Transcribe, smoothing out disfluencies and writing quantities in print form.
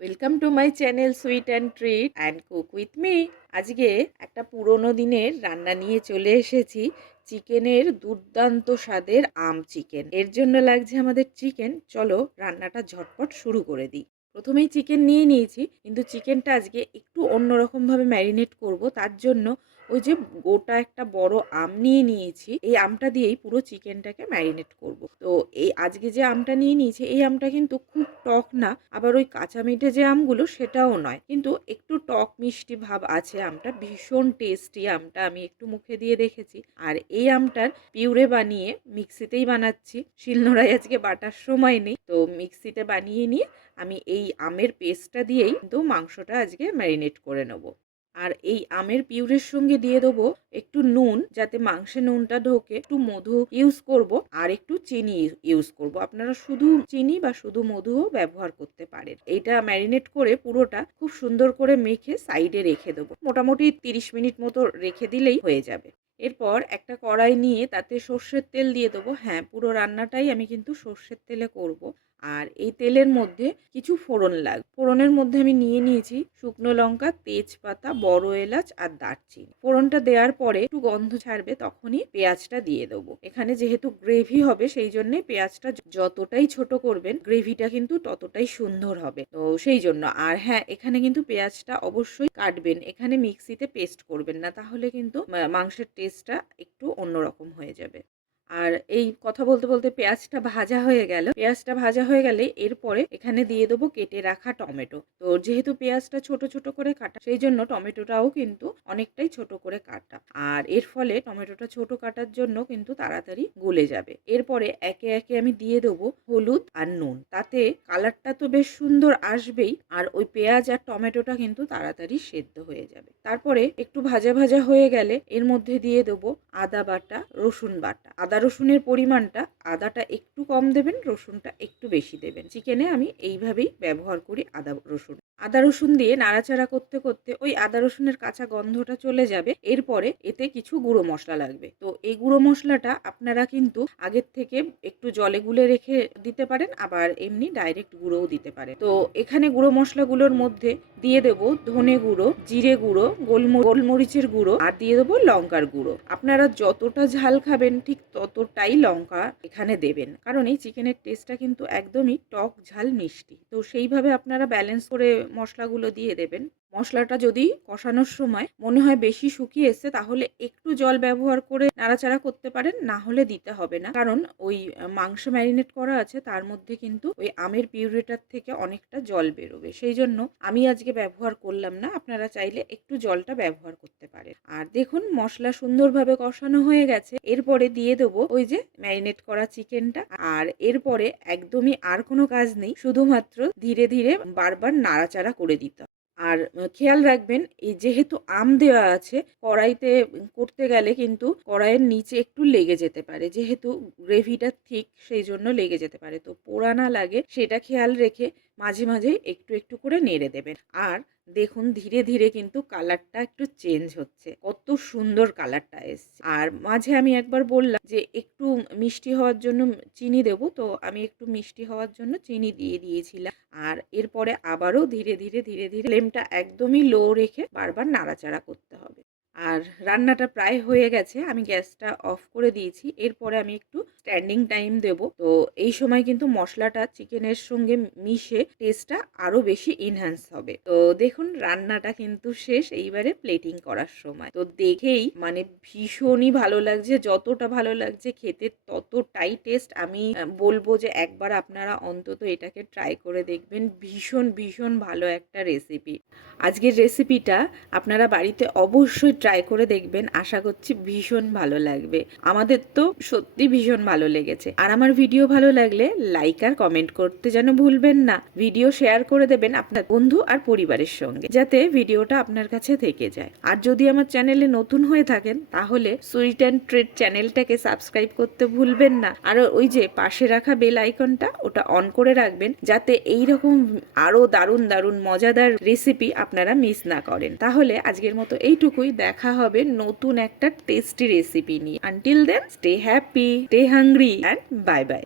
Welcome to my channel sweet and treat and cook with me. আজকে একটা পুরোনো দিনের রান্না নিয়ে চলে এসেছি। চিকেনের দুর্দান্ত স্বাদের আম চিকেন। এর জন্য লাগছে আমাদের চিকেন। চলো রান্নাটা ঝটপট শুরু করে দিই। প্রথমেই চিকেন নিয়ে নিয়েছি, কিন্তু চিকেনটা আজকে একটু অন্যরকমভাবে ম্যারিনেট করব। তার জন্য ওই যে গোটা একটা বড় আম নিয়ে নিয়েছি, এই আমটা দিয়েই পুরো চিকেনটাকে ম্যারিনেট করব। তো এই আজকে যে আমটা নিয়ে নিয়েছি, এই আমটা কিন্তু খুব টক না, আবার ওই কাঁচা মিঠে যে আমগুলো সেটাও নয়, কিন্তু একটু টক মিষ্টি ভাব আছে আমটা। ভীষণ টেস্টি আমটা, আমি একটু মুখে দিয়ে দেখেছি। আর এই আমটার পিউরে বানিয়ে মিক্সিতেই বানাচ্ছি, শিলনোড়ায় আজকে বাটার সময় নেই, তো মিক্সিতে বানিয়ে নিয়ে আমি এই আমের পেস্টটা দিয়েই কিন্তু মাংসটা আজকে ম্যারিনেট করে নেব। আর এই আমের পিউরের সঙ্গে দিয়ে দেবো একটু নুন, যাতে মাংসে নুনটা ঢোকে, একটু মধু ইউজ করব, আর একটু চিনি ইউজ করব। আপনারা শুধু চিনি বা শুধু মধুও ব্যবহার করতে পারেন। এইটা ম্যারিনেট করে পুরোটা খুব সুন্দর করে মেখে সাইডে রেখে দেবো। মোটামুটি 30 মিনিট মতো রেখে দিলেই হয়ে যাবে। এরপর একটা কড়াই নিয়ে তাতে সর্ষের তেল দিয়ে দেবো। হ্যাঁ, পুরো রান্নাটাই আমি কিন্তু সর্ষের তেলে করব। আর এই তেলের মধ্যে কিছু ফোড়ন লাগবে। ফোড়নের মধ্যে আমি নিয়ে নিয়েছি শুকনো লঙ্কা, তেজপাতা, বড় এলাচ আর দারচিনি। ফোড়নটা দেওয়ার পরে একটু গন্ধ ছাড়বে, তখনই পেঁয়াজটা দিয়ে দেবো। এখানে যেহেতু গ্রেভি হবে, সেই জন্য পেঁয়াজটা যতটাই ছোট করবেন গ্রেভিটা কিন্তু ততটাই সুন্দর হবে, তো সেই জন্য। আর হ্যাঁ, এখানে কিন্তু পেঁয়াজটা অবশ্যই কাটবেন, এখানে মিক্সিতে পেস্ট করবেন না, তাহলে কিন্তু মাংসের টেস্টটা একটু অন্যরকম হয়ে যাবে। আর এই কথা বলতে বলতে পেঁয়াজটা ভাজা হয়ে গেল। পেঁয়াজটা ভাজা হয়ে গেলে এরপরে এখানে দিয়ে দেবো কেটে রাখা টমেটো। তো যেহেতু পেঁয়াজটা ছোট ছোট করে কাটা, সেই জন্য টমেটোটাও কিন্তু অনেকটাই ছোট করে কাটা। আর এর ফলে টমেটোটা ছোট কাটার জন্য কিন্তু তাড়াতাড়ি গলে যাবে। এরপরে একে একে আমি দিয়ে দেবো হলুদ আর নুন, তাতে কালারটা তো বেশ সুন্দর আসবেই, আর ওই পেঁয়াজ আর টমেটোটা কিন্তু তাড়াতাড়ি সেদ্ধ হয়ে যাবে। তারপরে একটু ভাজা ভাজা হয়ে গেলে এর মধ্যে দিয়ে দেবো আদা বাটা, রসুন বাটা। আদা রসুনের পরিমাণটা, আদাটা একটু কম দেবেন, রসুনটা একটু বেশি দেবেন। চিকেনে আমি এইভাবেই ব্যবহার করি আদা রসুন। আদা রসুন দিয়ে নাড়াচাড়া করতে করতে ওই আদা রসুনের কাঁচা গন্ধটা চলে যাবে। এরপরে এতে কিছু গুঁড়ো মশলা লাগবে। তো এই গুঁড়ো মশলাটা আপনারা কিন্তু আগের থেকে একটু জলে গুলে রেখে দিতে পারেন, আবার এমনি ডাইরেক্ট গুঁড়োও দিতে পারেন। তো এখানে গুঁড়ো মশলাগুলোর মধ্যে দিয়ে দেবো ধনে গুঁড়ো, জিরে গুঁড়ো, গোলমরিচের গুঁড়ো, আর দিয়ে দেবো লঙ্কার গুঁড়ো। আপনারা যতটা ঝাল খাবেন ঠিক ততটাই লঙ্কা এখানে দেবেন, কারণ এই চিকেনের টেস্টটা কিন্তু একদমই টক ঝাল মিষ্টি, তো সেইভাবে আপনারা ব্যালেন্স করে মশলাগুলো দিয়ে দেবেন। মশলাটা যদি কষানোর সময় মনে হয় বেশি শুকিয়ে এসছে, তাহলে একটু জল ব্যবহার করে নাড়াচাড়া করতে পারেন, না হলে দিতে হবে না, কারণ ওই মাংস ম্যারিনেট করা আছে, তার মধ্যে কিন্তু ওই আমের পিউরিটার থেকে অনেকটা জল বেরোবে, সেই জন্য আমি আজকে ব্যবহার করলাম না। আপনারা চাইলে একটু জলটা ব্যবহার করতে পারেন। আর দেখুন মশলা সুন্দরভাবে কষানো হয়ে গেছে। এরপরে দিয়ে দেবো ওই যে ম্যারিনেট করা চিকেনটা। আর এরপরে একদমই আর কোনো কাজ নেই, শুধুমাত্র ধীরে ধীরে বারবার নাড়াচাড়া করে দিতে। আর খেয়াল রাখবেন, এই যেহেতু আম দেওয়া আছে, কড়াইতে করতে গেলে কিন্তু কড়াইয়ের নিচে একটু লেগে যেতে পারে, যেহেতু গ্রেভিটা ঠিক, সেই জন্য লেগে যেতে পারে। তো পোড়া না লাগে সেটা খেয়াল রেখে মাঝে মাঝে একটু একটু করে নেড়ে দেবেন। আর দেখুন ধীরে ধীরে কিন্তু কালারটা একটু চেঞ্জ হচ্ছে, কত সুন্দর কালারটা এসছে। আর মাঝে আমি একবার বললাম যে একটু মিষ্টি হওয়ার জন্য চিনি দেবো, তো আমি একটু মিষ্টি হওয়ার জন্য চিনি দিয়ে দিয়েছিলাম। আর এরপরে আবারও ধীরে ধীরে ধীরে ধীরে ফ্লেমটা একদমই লো রেখে বারবার নাড়াচাড়া করতে হবে। আর রান্নাটা প্রায় হয়ে গেছে, আমি গ্যাসটা অফ করে দিয়েছি। এরপরে আমি একটু স্ট্যান্ডিং টাইম দেব। তো এই সময় কিন্তু মশলাটা চিকেনের সঙ্গে মিশে টেস্টটা আরো বেশি এনহ্যান্স হবে। তো দেখুন রান্নাটা কিন্তু শেষ, এইবারে প্লেটিং করার সময়। তো দেখেই মানে ভীষণই ভালো লাগছে, যতটা ভালো লাগছে খেতে ততটাই টেস্ট। আমি বলবো যে একবার আপনারা অন্তত এটাকে ট্রাই করে দেখবেন, ভীষণ ভীষণ ভালো একটা রেসিপি। আজকের রেসিপিটা আপনারা বাড়িতে অবশ্যই ট্রাই করে দেখবেন, আশা করছি ভীষণ ভালো লাগবে। আমাদের তো সত্যি ভীষণ ভালো লেগেছে। আর আমার ভিডিও ভালো লাগলে লাইক আর কমেন্ট করতে যেন ভুলবেন না। ভিডিও শেয়ার করে দেবেন আপনার বন্ধু আর পরিবারের সঙ্গে, যাতে ভিডিওটা আপনার কাছে থেকে যায়। আর যদি আমার চ্যানেলে নতুন হয়ে থাকেন, তাহলে সুইট অ্যান্ড ট্রিট চ্যানেলটাকে সাবস্ক্রাইব করতে ভুলবেন না। আর ওই যে পাশে রাখা বেল আইকনটা, ওটা অন করে রাখবেন, যাতে এইরকম আরো দারুণ দারুণ মজাদার রেসিপি আপনারা মিস না করেন। তাহলে আজকের মতো এইটুকুই, দেখা হবে নতুন একটা টেস্টি রেসিপি নিয়ে। Until then, stay happy, stay hungry, and bye by.